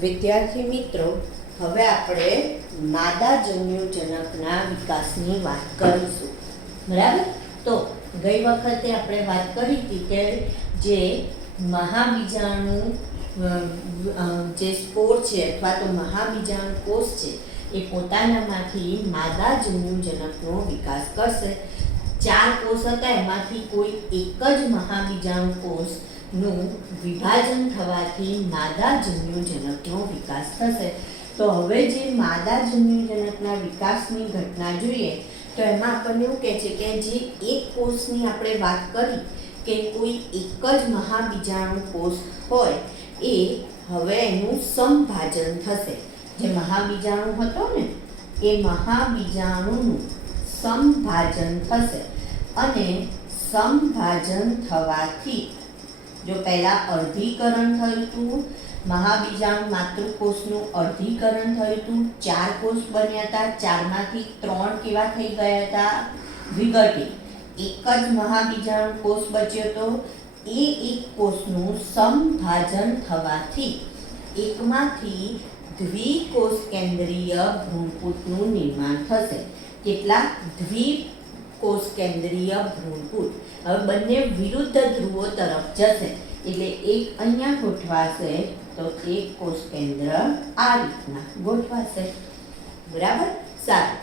વિદ્યાર્થી મિત્રો, હવે આપણે માદા જન્યુજનકના વિકાસની વાત કરીશું. બરાબર. તો ગઈ વખતે આપણે વાત કરી હતી કે જે મહાબીજાણુ જે સ્પોર છે અથવા તો મહાબીજાણુ કોષ છે એ પોતાનામાંથી માદા જન્યુજનકનો વિકાસ કરશે. 4 કોષ હતા, એમાંથી કોઈ એક જ મહાબીજાણુ કોષનું વિભાજન થવાથી માદા જન્યુજનકનો વિકાસ થશે. તો હવે જે માદા જન્યુજનકના વિકાસની ઘટના જોઈએ તો એમાં આપણને એવું કહે છે કે જે એક કોષની આપણે વાત કરી કે કોઈ એક જ મહાબીજાણુ કોષ હોય એ હવે એનું સમભાજન થશે. જે મહાબીજાણુ હતો ને એ મહાબીજાણુનું સમભાજન થશે અને સમભાજન થવાથી જો પહેલાં અર્ધીકરણ થયું હતું, મહાબીજાણુ માતૃકોષનું અર્ધીકરણ થયું હતું, 4 કોષ બન્યા હતા, 4માંથી 3 કેવા થઈ ગયા હતા? વિઘટી. એક જ મહાબીજાણુ કોષ બચ્યો હતો. એ એક કોષનું સમભાજન થવાથી એકમાંથી દ્વિકોષ કેન્દ્રીય ભ્રૂણપૂટનું નિર્માણ થશે. કેટલા? દ્વિકોષ કેન્દ્રીય ભ્રૂણપૂટ. હવે બંને વિરુદ્ધ ધ્રુવો તરફ જશે એટલે એક અહીંયા ગોઠવાશે તો એક કોષ કેન્દ્ર આ રીતના ગોઠવાશે. બરાબર. સારું.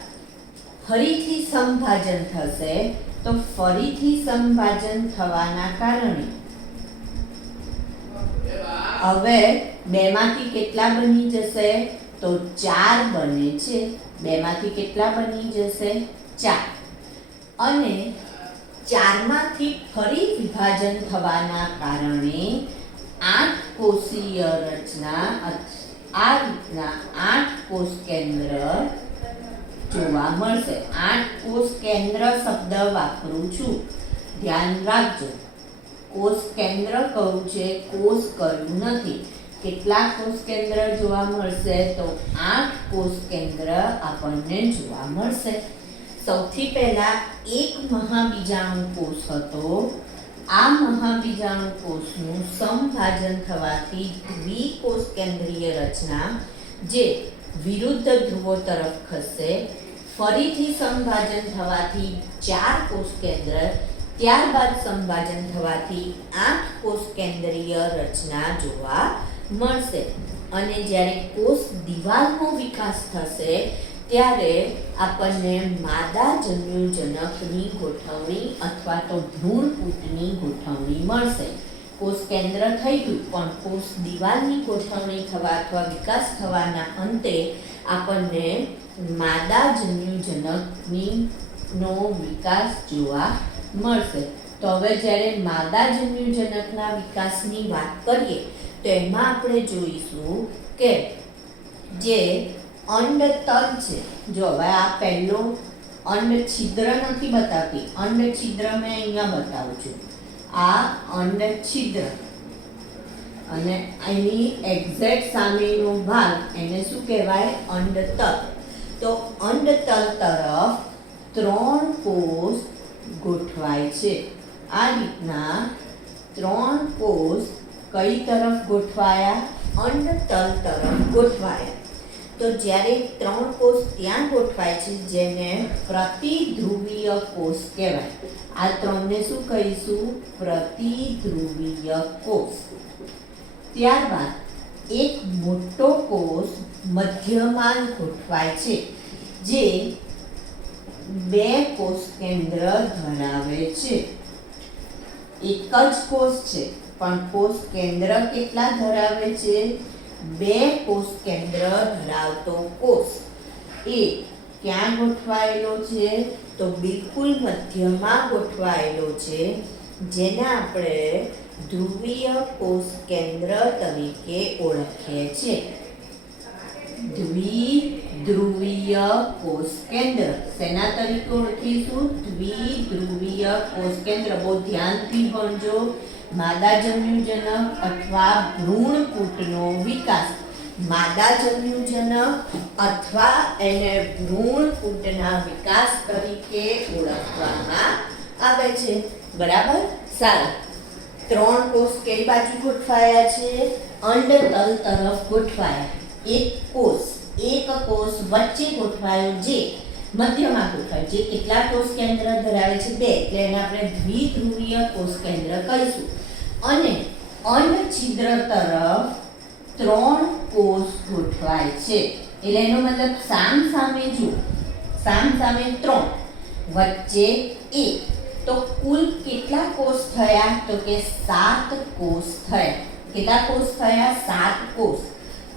ફરીથી સમભાજન થશે તો ફરીથી સમભાજન થવાના કારણે હવે બેમાંથી કેટલા બની જશે? તો 4 બને છે. બેમાંથી કેટલા બની જશે? 4. અને 4માંથી ફરી વિભાજન થવાના કારણે 8 કોષીય રચના આ રીતના 8 કોષ કેન્દ્ર જોવા મળશે. 8 કોષ કેન્દ્ર શબ્દ વાપરું છું, ધ્યાન રાખજો. કોષ કેન્દ્ર કહું છે, કોષ કહ્યું નથી. કેટલા કોષ કેન્દ્ર જોવા મળશે? તો 8 કોષ કેન્દ્ર આપણને જોવા મળશે. સૌથી પહેલા એક મહાબીજાણુ કોષ હતો. આ મહાબીજાણુ કોષનું સમભાજન થવાથી દ્વિકોષ કેન્દ્રીય રચના જે વિરુદ્ધ ધ્રુવો તરફ ખસશે. ફરીથી સમભાજન થવાથી 4 કોષ કેન્દ્ર, ત્યારબાદ સંભાજન થવાથી 8 કોષ કેન્દ્રીય રચના જોવા મળશે. અને જ્યારે કોષ દિવાલનો વિકાસ થશે ત્યારે આપણને માદા જન્યુજનકની ગોઠવણી અથવા તો ભ્રૂણપૂટની ગોઠવણી મળશે. કોષ કેન્દ્ર થઈ ગયું પણ કોષ દિવાલની ગોઠવણી થવા અથવા વિકાસ થવાના અંતે આપણને માદા જન્યુજનકનો વિકાસ જોવા મળશે. તો હવે જ્યારે માદા જન્યુજનકના વિકાસની વાત કરીએ તો એમાં આપણે જોઈશું કે જે અંડતલ છે. જો હવે આ પહેલો અંડ છિદ્ર નથી બતાવતી, અંડ છિદ્ર મેં અહીંયા બતાવું છું. આ અંડ છિદ્ર અને એની એક્ઝેક્ટ સામેનો ભાગ એને શું કહેવાય? અંડતલ. તો અંડતલ તરફ 3 કોષ ગોઠવાય છે. આ રીતના 3 કોષ કઈ તરફ ગોઠવાયા? અંડતલ તરફ ગોઠવાયા. તો જ્યારે 3 કોષ ત્યાં ગોઠવાય છે જેને પ્રતિધ્રુવીય કોષ કહેવાય. આ 3ને શું કહીશું? પ્રતિધ્રુવીય કોષ. ત્યારબાદ એક મોટો કોષ મધ્યમાં ગોઠવાય છે જે 2 કોષ કેન્દ્ર ધરાવે છે. એક જ કોષ છે પણ કોષ કેન્દ્ર કેટલા ધરાવે છે? 2 કોષ કેન્દ્ર ધરાવતો કોષ એ ક્યાં ગોઠવાયેલો છે? તો બિલકુલ મધ્યમાં ગોઠવાયેલો છે, જેને આપણે ધ્રુવીય કોષ કેન્દ્ર તરીકે ઓળખીએ છીએ. દ્વિધ્રુવીય કોષ કેન્દ્ર શેના તરીકે ઓળખીશું? દ્વિધ્રુવીય કોષ કેન્દ્ર. બહુ ધ્યાનથી ભણજો. માદા જન્યુજનક અથવા ભ્રૂણપૂટનો વિકાસ માદા જન્યુજનક અથવા એને ભ્રૂણપૂટના વિકાસ તરીકે ઓળખવામાં આવે છે. બરાબર. સારું. 3 કોષ કઈ બાજુ ગોઠવાયા છે? અંડતલ તરફ ગોઠવાયા. એક કોષ વચ્ચે ગોઠવાયો, જે મધ્યમાં ગોઠવાયો, જે કેટલા કોષ કેન્દ્ર ધરાવે છે? 2. એટલે એને આપણે દ્વિધ્રુવીય કોષ કેન્દ્ર કહીશું. અને અંડ છિદ્ર તરફ 3 કોષ ગોઠવાય છે. એટલે એનો મતલબ સામસામે જુઓ, સામસામે 3, વચ્ચે 1. તો કુલ કેટલા કોષ થયા? તો કે 7 કોષ થયા. કેટલા કોષ થયા? 7 કોષ.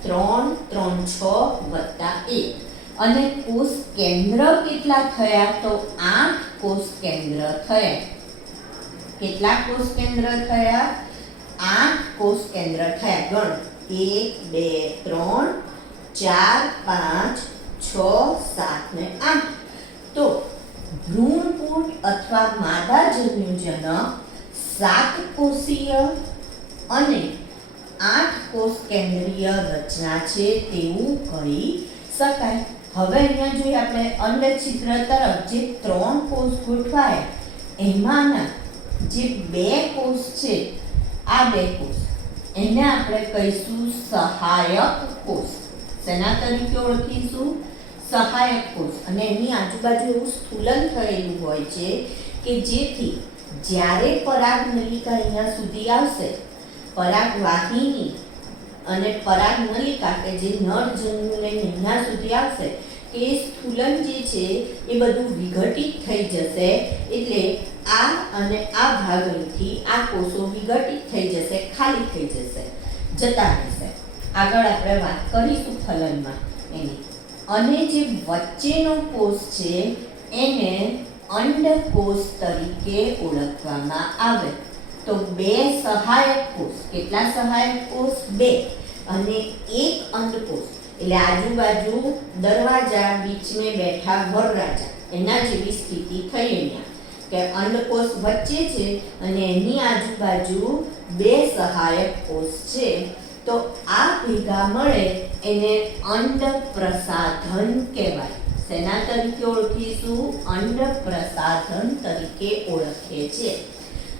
3 3 6 વત્તા 1. અને કોષ કેન્દ્ર કેટલા થયા? તો 8 કોષ કેન્દ્ર થયા. કેટલા કોષ કેન્દ્ર થયા? 8 કોષ કેન્દ્ર થયા. ગણ. 1 2 3 4 5 6 7 ને 8. તો ભ્રૂણપૂટ અથવા માદા જન્યુજનક 7 કોષીય અને 8 કોષ કેન્દ્રીય રચના છે તેવું કહી શકાય. હવે અહીંયા જોઈએ આપણે અંડછિદ્ર તરફ જે 3 કોષ ગોઠવાયા, એમાંના જે 2 કોષ છે, આ 2 કોષ, એને આપણે કહીશું સહાયક કોષ. શેના તરીકે ઓળખીશું? સહાયક કોષ. અને એની આજુબાજુ એવું સ્થૂલન થયેલું હોય છે કે જેથી જ્યારે પરાગનલિકા અહીંયા સુધી આવશે, પરાગવાહિની અને પરાગનલિકા કે જે નરજન્યુ લઈને અહીંયા સુધી આવશે, એ સ્થૂલન જે છે એ બધું વિઘટિત થઈ જશે. એટલે આ અને આ ભાગ અહીંથી આ કોષો વિઘટિત થઈ જશે, ખાલી થઈ જશે, જતા રહેશે. આગળ આપણે વાત કરીશું ફલનમાં એની. અને જે વચ્ચેનો કોષ છે એને અંડકોષ તરીકે ઓળખવામાં આવે. તો 2 સહાયક કોષ. કેટલા સહાયક કોષ? 2. અને 1 અંડકોષ. એટલે આજુબાજુ દરવાજા બીચ में બેઠા વરરાજા, એના જેવી સ્થિતિ થઈ અહીંયા કે અંડકોષ વચ્ચે છે અને એની આજુબાજુ 2 સહાયક કોષ છે. તો આ ભેગા મળે એને અંડ પ્રસાધન કહેવાય. શેના તરીકે ઓળખીશું? અંડ પ્રસાધન તરીકે ઓળખીએ છીએ.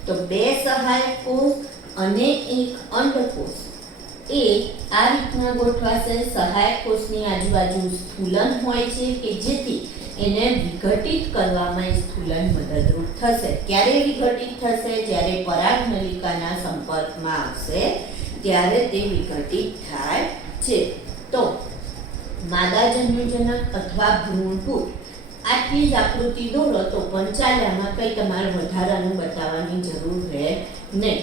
તો 2 સહાયક કોષ અને 1 અંડકોષ એ આ રીતના ગોઠવાશે. સહાયક કોષની આજુબાજુ સ્થૂલન હોય છે કે જેથી એને વિઘટિત કરવામાં એ સ્થૂલન મદદરૂપ થશે. ક્યારે વિઘટિત થશે? જ્યારે પરાગનલિકાના સંપર્કમાં આવશે ત્યારે તે વિઘટિત થાય છે. તો માદા જન્યુજનક અથવા ભ્રૂણપૂટ આટલી જ આકૃતિ દોરો તો પણ ચાલે. આમાં કંઈ તમારે વધારાનું બતાવવાની જરૂર રહે નહીં.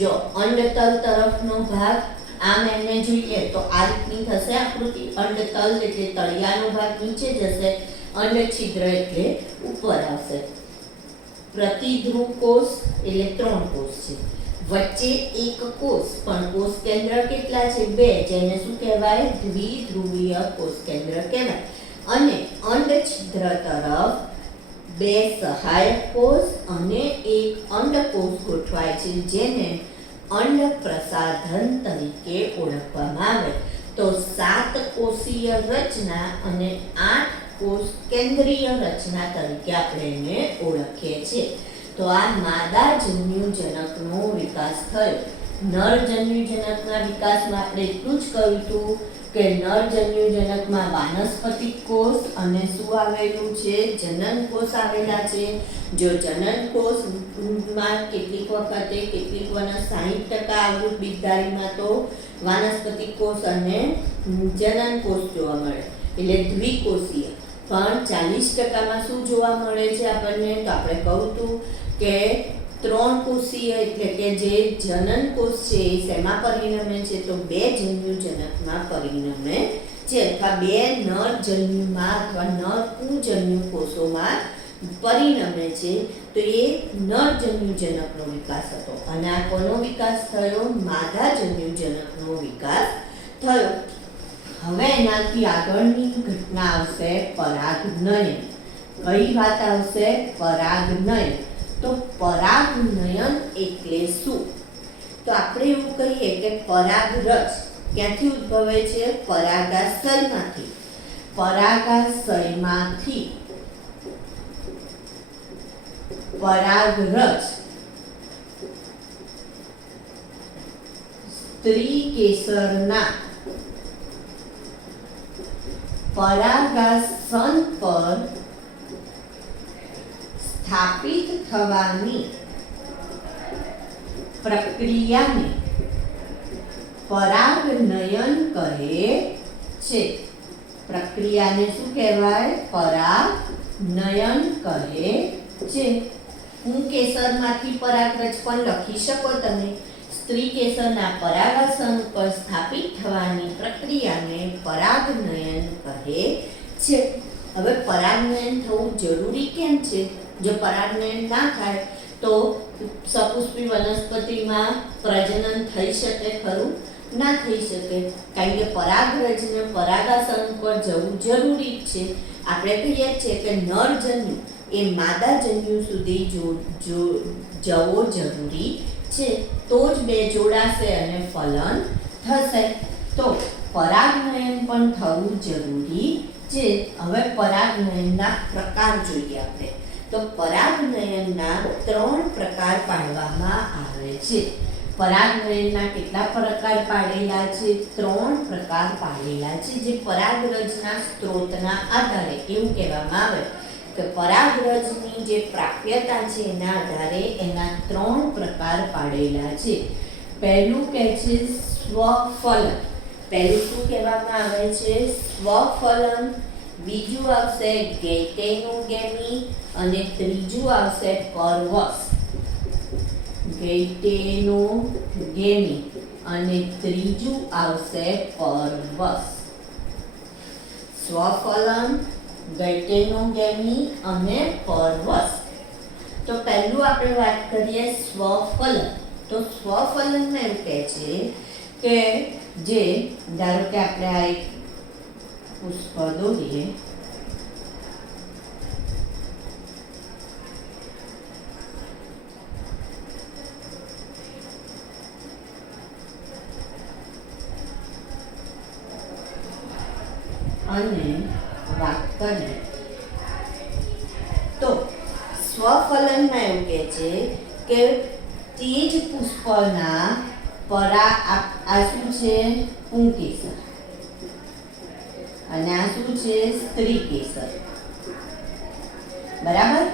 જો અંડતલ તરફનો ભાગ આમ એમને જોઈએ તો આ રીતની થશે આકૃતિ. અંડતલ એટલે તળિયાનો ભાગ નીચે જશે, અંડછિદ્ર એટલે ઉપર આવશે. પ્રતિધ્રુવ કોષ એટલે 3 કોષ છે, વચ્ચે 1 કોષ, પણ કોષ કેન્દ્ર કેટલા છે? 2, જેને શું કહેવાય? દ્વિધ્રુવીય કોષ કેન્દ્ર કહેવાય. અને અંડછિદ્ર તરફ 2 સહાયક કોષ અને 1 અંડકોષ ગોઠવાય છે, જેને અંડ પ્રસાધન તરીકે ઓળખવામાં આવે. તો 7 કોષીય રચના અને 8 કોષ કેન્દ્રીય રચના તરીકે આપણે એને ઓળખીએ છીએ. તો આ માદા જન્યુજનકનો વિકાસ થયો. નર જન્યુજનકના વિકાસમાં આપણે એટલું જ કહ્યું હતું કે નર જન્યુજનકમાં વાનસ્પતિક કોષ અને શું આવેલું છે? જનન કોષ આવેલા છે. જો જનન કોષમાં કેટલીક વખતે 60% આવૃત બીજધારીમાં તો વાનસ્પતિક કોષ અને જનન કોષ જોવા મળે, એટલે દ્વિકોષીય. પણ 40%માં શું જોવા મળે છે આપણને? તો આપણે કહું હતું કે 3 કોષીય, એટલે કે જે જનન કોષ છે એ શેમાં પરિણમે છે? તો 2 જન્યુજનકમાં પરિણમે છે, અથવા 2 નર જન્યુમાં અથવા નર કુજન્યુ કોષોમાં પરિણમે છે. તો એ નર જન્યુજનકનો વિકાસ હતો. અને આ કોનો વિકાસ થયો? માદા જન્યુજનકનો વિકાસ થયો. હવે એનાથી આગળની ઘટના આવશે પરાગનયન. કઈ વાત આવશે? પરાગનયન. તો પરાગનયન એટલે શું? તો આપણે એવું કહીએ કે પરાગરજ ક્યાંથી ઉદ્ભવે છે? પરાગાશયમાંથી. પરાગાશયમાંથી પરાગરજ સ્ત્રીકેસરના પરાગાસન પર સ્થાપિત થવાની પ્રક્રિયાને પરાગનયન કહે છે. પ્રક્રિયાને શું કહેવાય? પરાગનયન કહે છે. હું કેસરમાંથી પરાગરજ પણ લખી શકો તમે. સ્ત્રી કેસરના પરાગાસન પર સ્થાપિત થવાની પ્રક્રિયાને પરાગનયન કહે છે. હવે પરાગનયન થવું જરૂરી કેમ છે? જો પરાગનયન ના થાય તો સપુષ્પી વનસ્પતિમાં પ્રજનન થઈ શકે ખરું? ના થઈ શકે, કારણ કે પરાગરજને પરાગાસન પર જવું જરૂરી છે. આપણે કહીએ છીએ કે નરજન્યુ એ માદાજન્યુ સુધી જવો જરૂરી છે, તો જ બે જોડાશે અને ફલન થશે. તો પરાગનયન પણ થવું જરૂરી છે. હવે પરાગનયનના પ્રકાર જોઈએ આપણે. તો પરાગનયનના 3 પ્રકાર પાડવામાં આવે છે. પરાગનયનના કેટલા પ્રકાર પાડેલા છે? 3 પ્રકાર પાડેલા છે, જે પરાગરજના સ્ત્રોતના આધારે એવું કહેવામાં આવે કે પરાગરજની જે પ્રાપ્યતા છે એના આધારે એના 3 પ્રકાર પાડેલા છે. પહેલું કહે છે સ્વફલન. પહેલું શું કહેવામાં આવે છે? સ્વફલન. બીજું આવશે ગૈટેનોગેમી અને ત્રીજું આવશે પરવશ. ગૈટેનોગેમી અને ત્રીજું આવશે પરવશ. સ્વફલન, ગૈટેનોગેમી અને પરવશ. તો પહેલું આપણે વાત કરીએ સ્વફલન. તો સ્વફલનમાં એવું કહે છે કે જે ધારો કે આપણે આ એક પુષ્પ દોરીએ, અને વાત કરીએ તો સ્વફલનમાં એવું કહે છે કે તે જ પુષ્પના આ શું છે? પુંકેસર. અને આ શું છે? સ્ત્રીકેસર. બરાબર.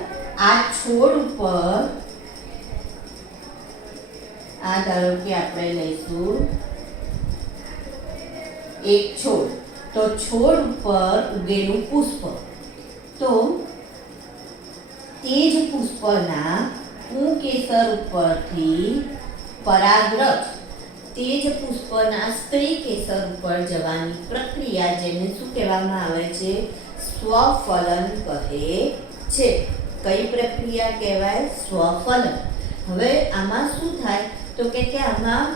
આ છોડ ઉપર આ ધારો કે આપણે લઈશું એક છોડ, તો છોડ ઉપર ઉગેલું પુષ્પ, તો તે જ પુષ્પના પુંકેસર ઉપરથી પરાગરજ તે જ પુષ્પના સ્ત્રીકેસર ઉપર જવાની પ્રક્રિયા, જેને શું કહેવામાં આવે છે? સ્વફલન કહે છે. કઈ પ્રક્રિયા કહેવાય? સ્વફલન. હવે આમાં શું થાય? તો કે આમાં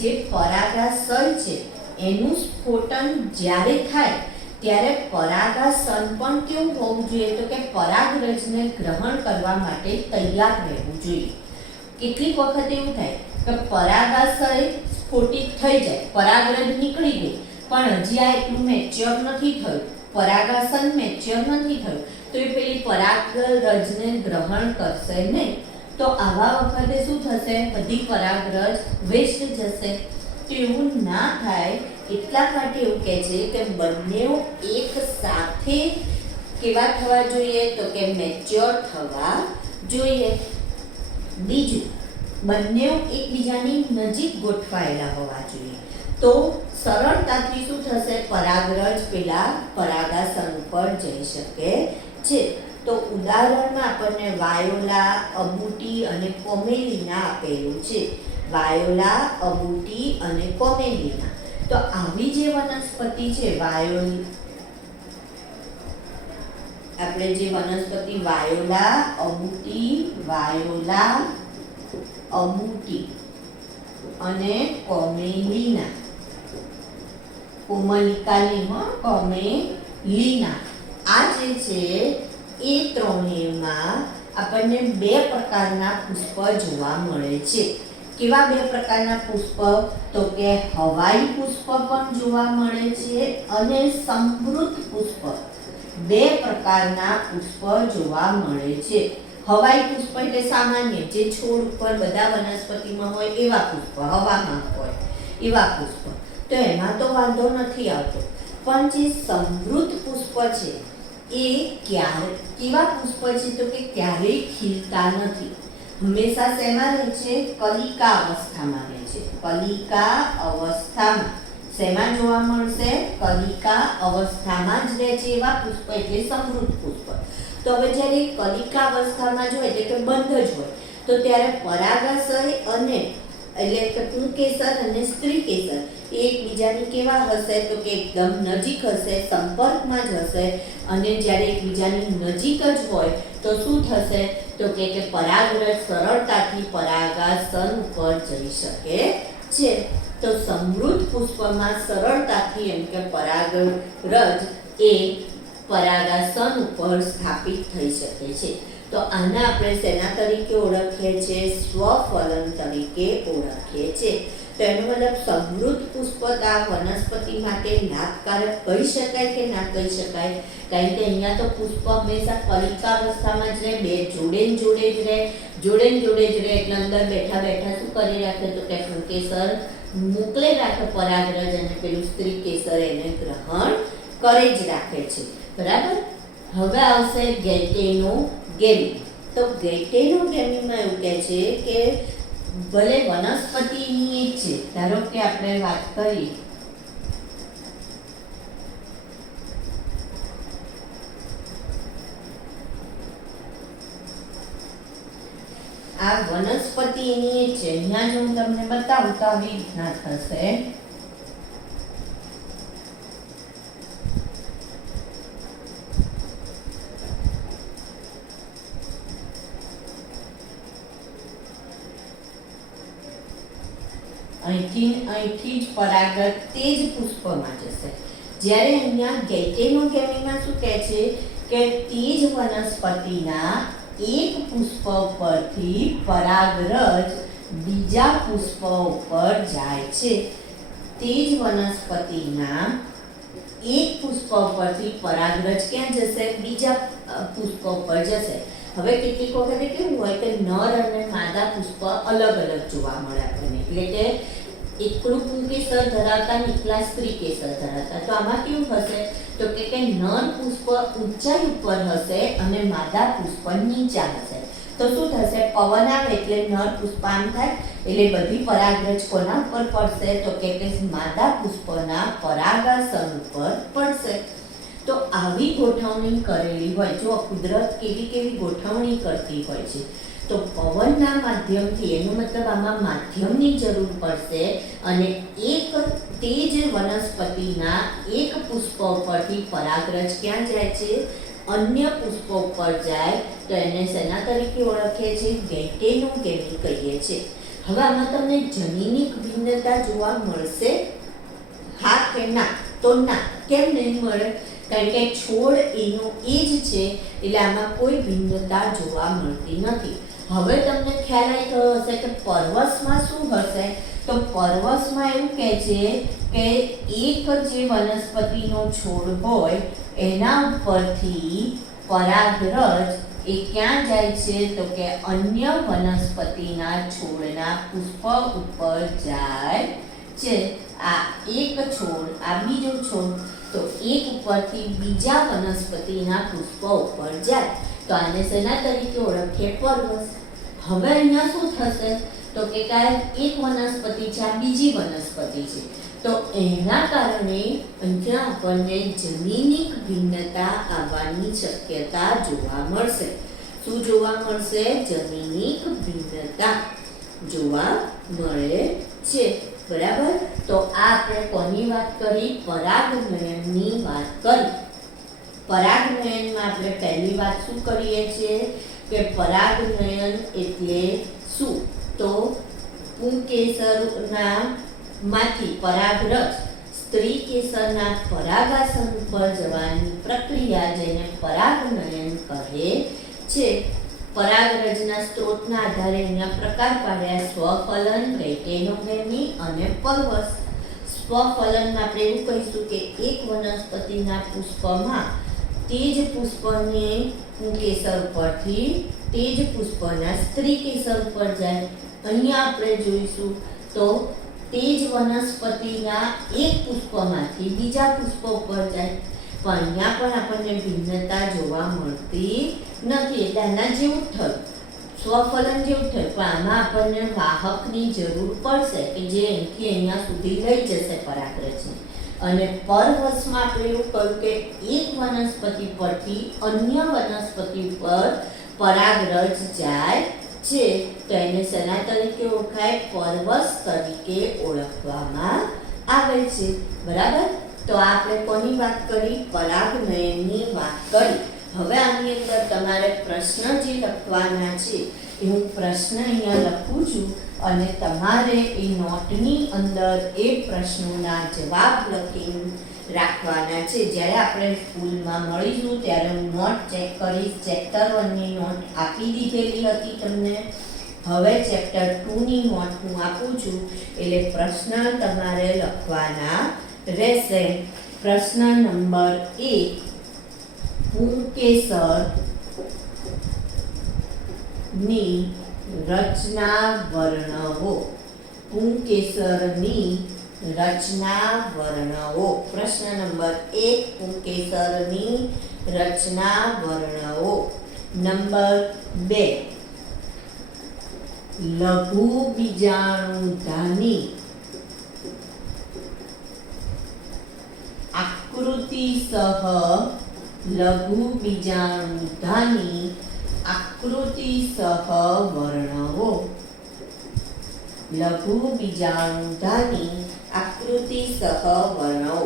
જે પરાગાશય છે એનું સ્ફોટન જ્યારે થાય ત્યારે પરાગાસન પણ કેવું હોવું જોઈએ? તો કે પરાગરજને ગ્રહણ કરવા માટે તૈયાર રહેવું જોઈએ. કેટલીક વખત એવું થાય કે પરાગાશય સ્ફોટિત થઈ જાય, પરાગરજ નીકળી ગઈ, પણ હજી આ એટલું મેચ્યોર નથી થયું, પરાગાસન મેચ્યોર નથી થયું, તો એ પેલી પરાગરજને ગ્રહણ કરશે નહીં. તો આવા વખતે શું થશે? બધી પરાગરજ વેસ્ટ જશે. તો એવું ના થાય એટલા માટે એવું કહે છે કે બંને એક સાથે કેવા થવા જોઈએ? તો કે મેચ્યોર થવા જોઈએ. બીજું, બંને એકબીજાની નજીક ગોઠવાયેલા હોવા જોઈએ. તો સરળતાથી શું થશે? પરાગરજ પેલા પરાગાસન પર જઈ શકે છે. તો ઉદાહરણમાં આપણને વાયોલા, અબુટી અને કોમેલિના આપેલું છે. વાયોલા, અબુટી અને કોમેલિના. તો આવી જે વનસ્પતિ છે આપણે જે વનસ્પતિ વાયોલા, અબુટી અને કોમેલિના, કોમેલિના, આ જે છે એ ત્રણેયમાં આપણને 2 પ્રકારના પુષ્પ જોવા મળે છે. કેવા 2 પ્રકારના પુષ્પ? તો કે હવાઈ પુષ્પ પણ જોવા મળે છે અને સમૃદ્ધ પુષ્પ. 2 પ્રકારના પુષ્પ જોવા મળે છે. હવાઈ પુષ્પ એટલે સામાન્ય જે છોડ ઉપર બધા વનસ્પતિમાં હોય એવા પુષ્પ, હવામાં હોય. એવા પુષ્પ, તો એમાં તો વાંધો નથી આવતો. પણ જે સમૃદ્ધ પુષ્પ છે એ કેવા પુષ્પ છે તો કે ક્યારેય ખીલતા નથી. હંમેશા શેમાં રહે છે? કલિકા અવસ્થામાં રહે છે. કલિકા અવસ્થામાં શેમાં જોવા મળશે? કલિકા અવસ્થામાં જ રહે છે એવા પુષ્પ એટલે સમૃદ્ધ પુષ્પ. તો હવે જ્યારે કલિકા અવસ્થામાં જ હોય એટલે કે બંધ જ હોય, તો ત્યારે પરાગાશય અને એટલે કે પુંકેસર અને સ્ત્રી કેસર એ એકબીજાની કેવા હશે તો કે એકદમ નજીક હશે, સંપર્કમાં જ હશે. અને જ્યારે એકબીજાની નજીક જ હોય તો શું થશે તો કે પરાગરજ સરળતાથી પરાગાસન ઉપર જઈ શકે છે. તો સમૃદ્ધ પુષ્પમાં સરળતાથી એમ કે પરાગરજ એ પરાગાસન ઉપર સ્થાપિત થઈ શકે છે. તો આને આપણે શેના તરીકે ઓળખીએ છીએ? સ્વફલન તરીકે ઓળખીએ છીએ. તો એનો મતલબ સમૃદ્ધ પુષ્પ આ વનસ્પતિ માટે લાભકારક કહી શકાય કે ના કહી શકાય? કારણ કે અહીંયા તો પુષ્પ હંમેશા કલિકાવસ્થામાં જ રહે, બે જોડે જ રહે એટલે અંદર બેઠા બેઠા શું કરી રાખે તો કે પુંકેસર મોકલે રાખે પરાગરજ અને પેલું સ્ત્રી કેસર એને ગ્રહણ કરે જ રાખે છે. બરાબર. હવે આવશે ગેટેનોગેમી. તો ગેટેનોગેમીમાં એવું કહે છે કે ભલે વનસ્પતિની જ છે, ધારો કે આપણે વાત કરી આ વનસ્પતિની જ છે. અહીંયા જો હું તમને બતાવું તો આવી રીતના થશે. અહીંથી જ પરાગરજ તે જ પુષ્પમાં જશે. જ્યારે અહીંયા ગેટેનોગેમીમાં શું કહે છે કે તે જ વનસ્પતિના એક પુષ્પ પરથી પરાગરજ બીજા પુષ્પ ઉપર જાય છે. તે જ વનસ્પતિના એક પુષ્પ પરથી પરાગરજ ક્યાં જશે? બીજા પુષ્પ ઉપર જશે. હવે કેટલીક વખતે કેવું હોય કે નર અને માદા પુષ્પ અલગ અલગ જોવા મળે આપણને, એટલે કે એકલું પુંકેસર ધરાવતા ને એકલા સ્ત્રી કેસર ધરાવતા. તો આમાં કેવું હશે તો કે નર પુષ્પ ઊંચાઈ ઉપર હશે અને માદા પુષ્પ નીચા હશે. તો શું થશે? પવન આવે એટલે નર પુષ્પ આમ થાય એટલે બધી પરાગરજ કોના ઉપર પડશે તો કે માદા પુષ્પના પરાગાસન ઉપર પડશે. તો આવી ગોઠવણી કરેલી હોય, જો કુદરત કેવી ગોઠવણી કરતી હોય છે. તો પવનના માધ્યમથી એનો મતલબ આમાં માધ્યમની જરૂર પડશે અને એક તે જ વનસ્પતિના એક પુષ્પ ઉપરથી પરાગરજ ક્યાં જાય છે? અન્ય પુષ્પ ઉપર જાય. તો એને શેના તરીકે ઓળખીએ છીએ? ગેટેનોગેમી કહીએ છીએ. હવે આમાં તમને જનીનિક ભિન્નતા જોવા મળશે? હા કે ના? તો ના. કેમ નહીં મળે? કારણ કે છોડ એનો એ જ છે એટલે આમાં કોઈ ભિન્નતા જોવા મળતી નથી. હવે તમને ખ્યાલ આવી ગયો હશે કે પરવશમાં શું હશે? તો પરવશમાં એવું કહે છે કે એક જે વનસ્પતિનો છોડ હોય એના ઉપરથી પરાગરજ એ ક્યાં જાય છે તો કે અન્ય વનસ્પતિના છોડના પુષ્પ ઉપર જાય છે. આ એક છોડ, આ બીજો છોડ, તો એક ઉપરથી બીજા વનસ્પતિના પુષ્પ ઉપર જાય. તો આને શેના તરીકે ઓળખીએ? પરવશ. હવે અહીંયા શું થશે તો કે એક વનસ્પતિ છે, આ બીજી વનસ્પતિ છે. તો એના કારણે અહીંયા આપણને જનીનિક ભિન્નતા આવવાની શક્યતા જોવા મળશે. શું જોવા મળશે? જનીનિક ભિન્નતા જોવા મળે છે. બરાબર. તો આ આપણે કોની વાત કરી? પરાગનયનની વાત કરી. પરાગનયનમાં આપણે પહેલી વાત શું કરીએ છીએ કે પરાગનયન એટલે શું? તો પુંકેસરના માંથી પરાગરજ સ્ત્રી કેસરના પરાગાસન પર જવાની પ્રક્રિયા જેને પરાગનયન કહે છે. પરાગરજના સ્ત્રોતના આધારે અહીંયા પ્રકાર પાડ્યા: સ્વફલન, ગેટેનોગેમી અને પરવશ. સ્વફલનમાં આપણે એવું કહીશું કે એક વનસ્પતિના પુષ્પમાં તે જ પુષ્પને પુંકેસર ઉપરથી તે જ પુષ્પના સ્ત્રી કેસર ઉપર જાય. અહીંયા આપણે જોઈશું તો તે જ વનસ્પતિના એક પુષ્પમાંથી બીજા પુષ્પ ઉપર જાય. પણ અહીંયા પણ આપણને ભિન્નતા જોવા મળતી નથી. એટલે આના જેવું થયું, સ્વફલન જેવું થયું. પણ આમાં આપણને વાહકની જરૂર પડશે કે જે અહીંથી અહીંયા સુધી લઈ જશે પરાગરજને. અને પરવશમાં આપણે એવું કહ્યું કે એક વનસ્પતિ પરથી અન્ય વનસ્પતિ પર પરાગરજ જાય છે, તો એને શેના તરીકે ઓળખાય? પરવશ તરીકે ઓળખવામાં આવે છે. બરાબર? તો આપણે કોની વાત કરી? પરાગનયનની વાત કરી. હવે આની અંદર તમારે પ્રશ્ન જે લખવાના છે એ હું પ્રશ્ન અહીંયા લખું છું અને તમારે એ નોટની અંદર એ પ્રશ્નોના જવાબ લખી રાખવાના છે. જ્યારે આપણે સ્કૂલમાં મળીશું ત્યારે હું નોટ ચેક કરીશ. ચેપ્ટર 1 ની નોટ આપી દીધેલી હતી તમને. હવે ચેપ્ટર 2 ની નોટ હું આપું છું. એટલે પ્રશ્ન તમારે લખવાના રહેશે. પ્રશ્ન નંબર 1, પુંકેસરની રચના વર્ણવો. પુંકેસરની રચના વર્ણવો. પ્રશ્ન નંબર 1, પુંકેસરની રચના વર્ણવો. નંબર 2, લઘુ બીજાણુધાની આકૃતિ સહ લઘુ બીજાણુધાની આકૃતિ સહ વર્ણવો. લઘુ બીજાણુધાની આકૃતિ સહ વર્ણવો.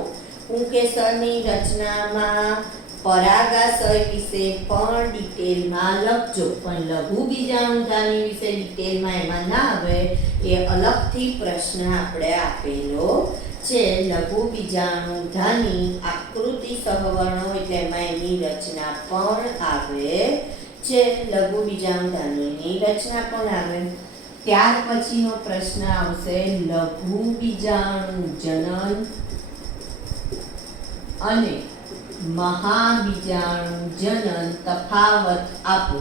પુંકેસરની રચનામાં પરાગાશય વિશે પણ ડિટેલમાં લખજો. પણ લઘુ બીજાણુધાની વિશે ડિટેલમાં એમાં ના આવે, એ અલગથી પ્રશ્ન આપણે આપેલો છે. લઘુ બીજાણુધાની આકૃતિ સહ વર્ણવો એટલે એમાં એની રચના પણ આવે છે. લઘુ બીજાણુધાની રચના પણ આવે. ત્યાર પછીનો પ્રશ્ન આવશે લઘુ બીજાણુજનન અને મહાબીજાણુજનન તફાવત આપો.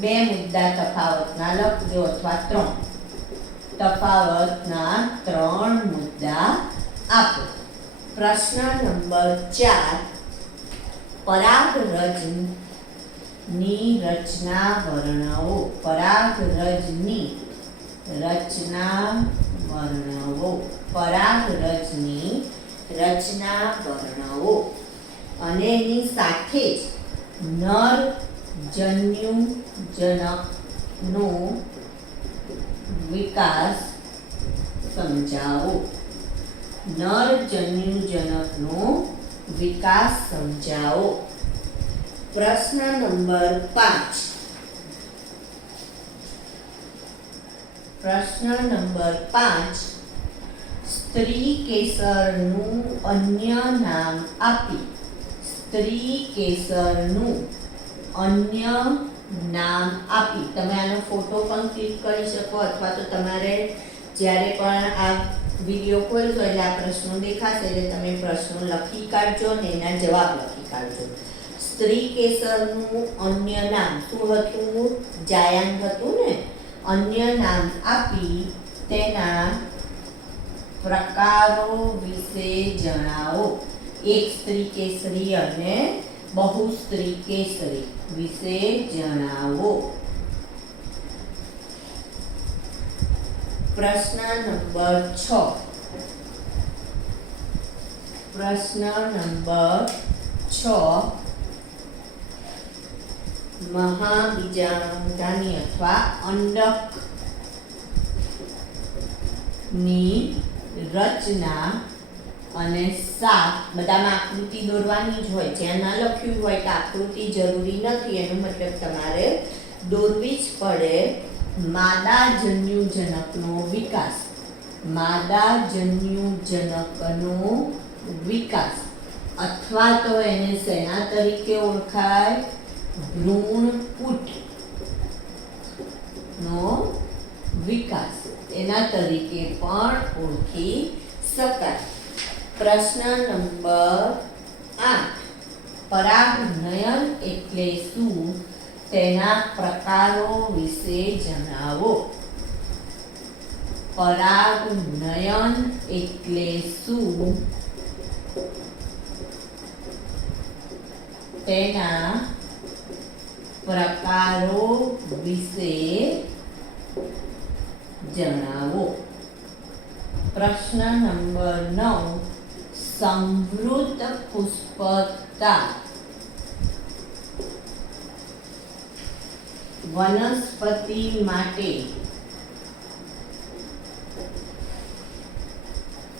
બે મુદ્દા તફાવતના લખજો અથવા 3 તફાવતના 3 મુદ્દા આપો. પ્રશ્ન નંબર 4, પરાગરજની રચના વર્ણવો. પરાગરજની રચના વર્ણવો. પરાગરજની રચના વર્ણવો. અને એની સાથે જ નર જન્યુજનકનો વિકાસ સમજાવો. નર જન્યુજનકનો વિકાસ સમજાવો. પ્રશ્ન નંબર 5, પ્રશ્ન નંબર 5, સ્ત્રી કેસરનું અન્ય નામ આપી. સ્ત્રી કેસરનું અન્ય નામ આપી. તમે આનો ફોટો પણ ક્લિક કરી શકો અથવા તો તમારે જ્યારે પણ આ વિડીયો ખોલશો એટલે આ પ્રશ્નો દેખાશે એટલે તમે પ્રશ્નો લખી કાઢજો અને એના જવાબ લખી કાઢજો. સ્ત્રી કેસરનું અન્ય નામ શું હતું? જાયાન હતું ને. અન્ય નામ આપી તેના પ્રકારો વિશે જણાવો. એક સ્ત્રી કેસરી અને બહુ સ્ત્રી કેસરી વિશે જણાવો. પ્રશ્ન નંબર 6, પ્રશ્ન નંબર 6, મહાબીજાણુધાની અથવા અંડકની રચના અને 7 બધામાં આકૃતિ દોરવાની જ હોય. જ્યાં ના લખ્યું હોય કે આકૃતિ જરૂરી નથી, એનો મતલબ તમારે દોરવી જ પડે. માદા જન્યુજનકનો વિકાસ. માદા જન્યુજનકનો વિકાસ અથવા તો એને શેના તરીકે ઓળખાય? ભ્રૂણપુટનો વિકાસ એના તરીકે પણ ઓળખી શકાય. પ્રશ્ન નંબર 8, પરાગનયન એટલે શું? તેના પ્રકારો વિશે જણાવો. પરાગનયન એટલે શું? તેના પ્રકારો વિશે જણાવો. પ્રશ્ન નંબર 9, સમૃદ્ધ પુષ્પતા વનસ્પતિ માટે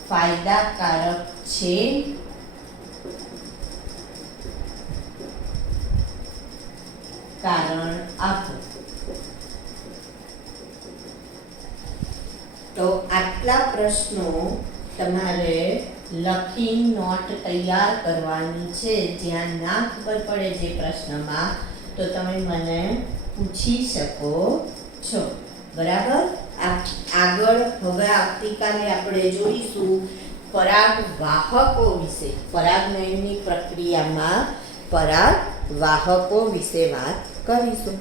ફાયદાકારક છે? કારણ આપો. તો આટલા પ્રશ્નો તમારે લખી નોટ તૈયાર કરવાની છે. જ્યાં ના ખબર પડે જે પ્રશ્નમાં તો તમે મને પૂછી શકો છો. બરાબર. આગળ હવે આવતીકાલે આપણે જોઈશું પરાગવાહકો વિશે. પરાગનયનની પ્રક્રિયામાં પરાગવાહકો વિશે વાત કરીશું.